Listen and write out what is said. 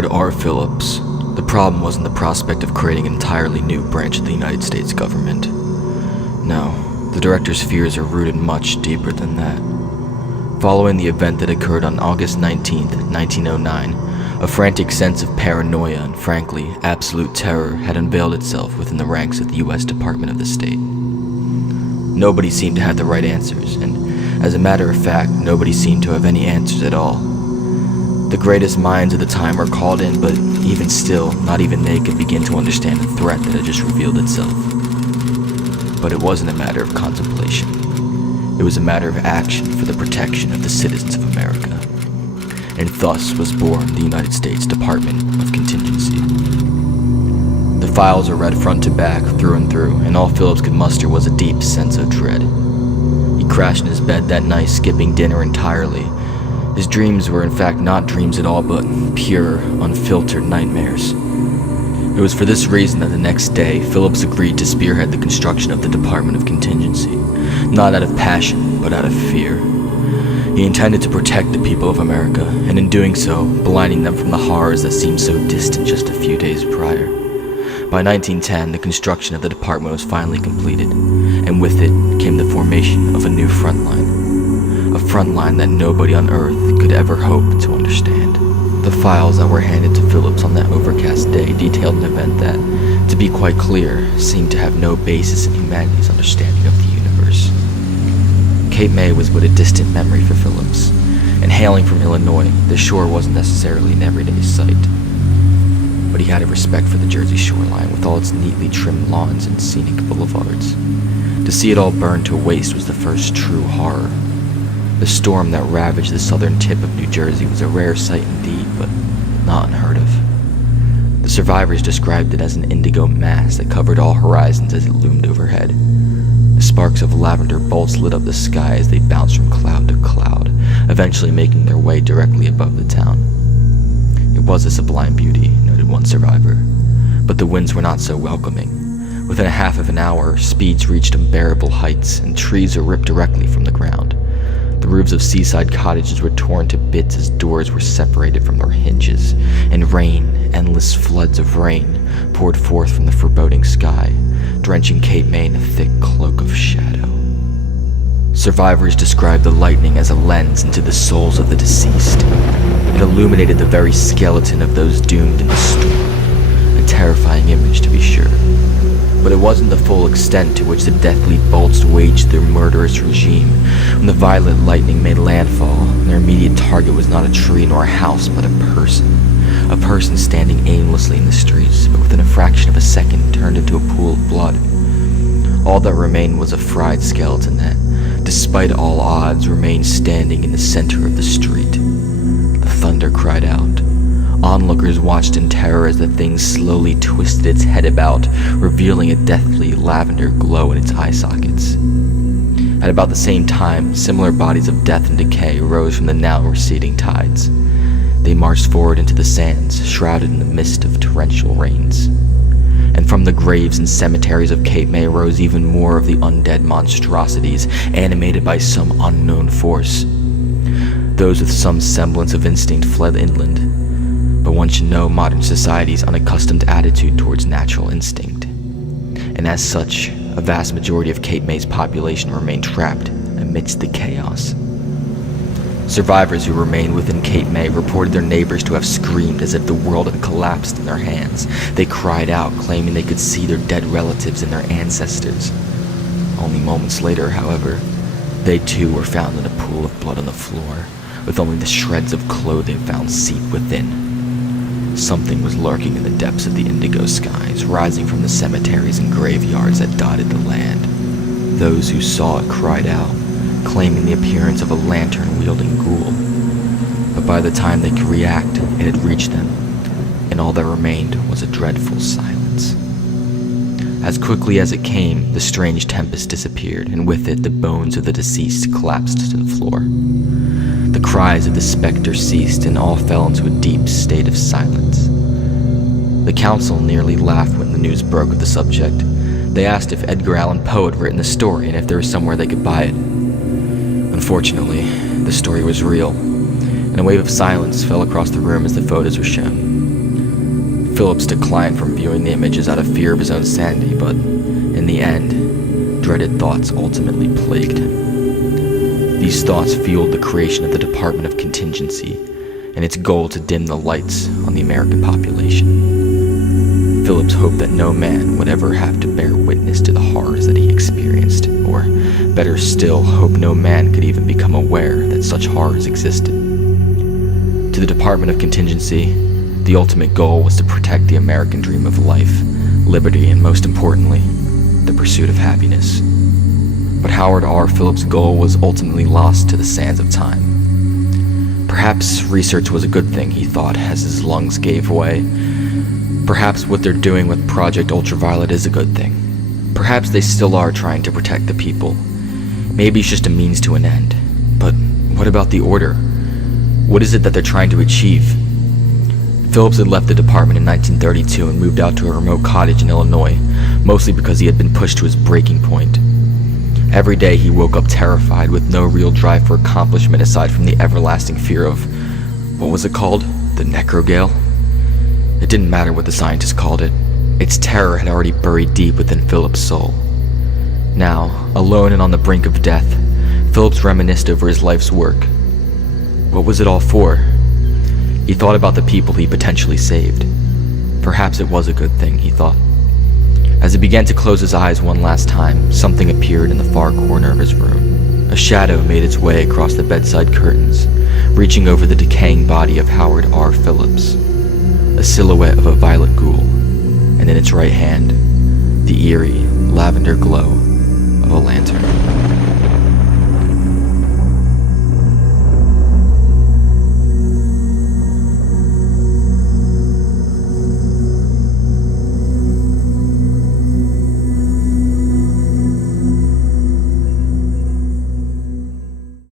Edward R. Phillips. The problem wasn't the prospect of creating an entirely new branch of the United States government. No, the director's fears are rooted much deeper than that. Following the event that occurred on August 19th, 1909, a frantic sense of paranoia and, frankly, absolute terror had unveiled itself within the ranks of the U.S. Department of the State. Nobody seemed to have the right answers, and, as a matter of fact, nobody seemed to have any answers at all. The greatest minds of the time were called in, but even still, not even they could begin to understand the threat that had just revealed itself. But it wasn't a matter of contemplation. It was a matter of action for the protection of the citizens of America. And thus was born the United States Department of Contingency. The files are read front to back, through and through, and all Phillips could muster was a deep sense of dread. He crashed in his bed that night, skipping dinner entirely. His dreams were in fact not dreams at all, but pure, unfiltered nightmares. It was for this reason that the next day, Phillips agreed to spearhead the construction of the Department of Contingency, not out of passion, but out of fear. He intended to protect the people of America, and in doing so, blinding them from the horrors that seemed so distant just a few days prior. By 1910, the construction of the department was finally completed, and with it came the formation of a new front line. A front line that nobody on Earth could ever hope to understand. The files that were handed to Phillips on that overcast day detailed an event that, to be quite clear, seemed to have no basis in humanity's understanding of the universe. Cape May was but a distant memory for Phillips, and hailing from Illinois, the shore wasn't necessarily an everyday sight. But he had a respect for the Jersey shoreline with all its neatly trimmed lawns and scenic boulevards. To see it all burned to waste was the first true horror. The storm that ravaged the southern tip of New Jersey was a rare sight indeed, but not unheard of. The survivors described it as an indigo mass that covered all horizons as it loomed overhead. The sparks of lavender bolts lit up the sky as they bounced from cloud to cloud, eventually making their way directly above the town. It was a sublime beauty, noted one survivor, but the winds were not so welcoming. Within a half of an hour, speeds reached unbearable heights, and trees were ripped directly from the ground. The roofs of seaside cottages were torn to bits as doors were separated from their hinges, and rain, endless floods of rain, poured forth from the foreboding sky, drenching Cape May in a thick cloak of shadow. Survivors described the lightning as a lens into the souls of the deceased. It illuminated the very skeleton of those doomed in the storm, a terrifying image to be sure. But it wasn't the full extent to which the deathly bolts waged their murderous regime. When the violent lightning made landfall, their immediate target was not a tree nor a house, but a person standing aimlessly in the streets, but within a fraction of a second turned into a pool of blood. All that remained was a fried skeleton that, despite all odds, remained standing in the center of the street. The thunder cried out. Onlookers watched in terror as the thing slowly twisted its head about, revealing a deathly lavender glow in its eye sockets. At about the same time, similar bodies of death and decay rose from the now receding tides. They marched forward into the sands, shrouded in the mist of torrential rains. And from the graves and cemeteries of Cape May rose even more of the undead monstrosities, animated by some unknown force. Those with some semblance of instinct fled inland. But one should know modern society's unaccustomed attitude towards natural instinct. And as such, a vast majority of Cape May's population remained trapped amidst the chaos. Survivors who remained within Cape May reported their neighbors to have screamed as if the world had collapsed in their hands. They cried out, claiming they could see their dead relatives and their ancestors. Only moments later, however, they too were found in a pool of blood on the floor, with only the shreds of clothing found seeped within. Something was lurking in the depths of the indigo skies, rising from the cemeteries and graveyards that dotted the land. Those who saw it cried out, claiming the appearance of a lantern-wielding ghoul. But by the time they could react, it had reached them, and all that remained was a dreadful silence. As quickly as it came, the strange tempest disappeared, and with it the bones of the deceased collapsed to the floor. The cries of the specter ceased, and all fell into a deep state of silence. The council nearly laughed when the news broke of the subject. They asked if Edgar Allan Poe had written the story and if there was somewhere they could buy it. Unfortunately, the story was real, and a wave of silence fell across the room as the photos were shown. Phillips declined from viewing the images out of fear of his own sanity, but in the end, dreaded thoughts ultimately plagued him. These thoughts fueled the creation of the Department of Contingency and its goal to dim the lights on the American population. Phillips hoped that no man would ever have to bear witness to the horrors that he experienced, or better still, hope no man could even become aware that such horrors existed. To the Department of Contingency, the ultimate goal was to protect the American dream of life, liberty, and most importantly, the pursuit of happiness. But Howard R. Phillips' goal was ultimately lost to the sands of time. Perhaps research was a good thing, he thought, as his lungs gave way. Perhaps what they're doing with Project Ultraviolet is a good thing. Perhaps they still are trying to protect the people. Maybe it's just a means to an end. But what about the Order? What is it that they're trying to achieve? Phillips had left the department in 1932 and moved out to a remote cottage in Illinois, mostly because he had been pushed to his breaking point. Every day he woke up terrified, with no real drive for accomplishment aside from the everlasting fear of, what was it called? The Necro Gale? It didn't matter what the scientists called it. Its terror had already buried deep within Phillips' soul. Now, alone and on the brink of death, Phillips reminisced over his life's work. What was it all for? He thought about the people he potentially saved. Perhaps it was a good thing, he thought. As he began to close his eyes one last time, something appeared in the far corner of his room. A shadow made its way across the bedside curtains, reaching over the decaying body of Howard R. Phillips. A silhouette of a violet ghoul, and in its right hand, the eerie lavender glow of a lantern.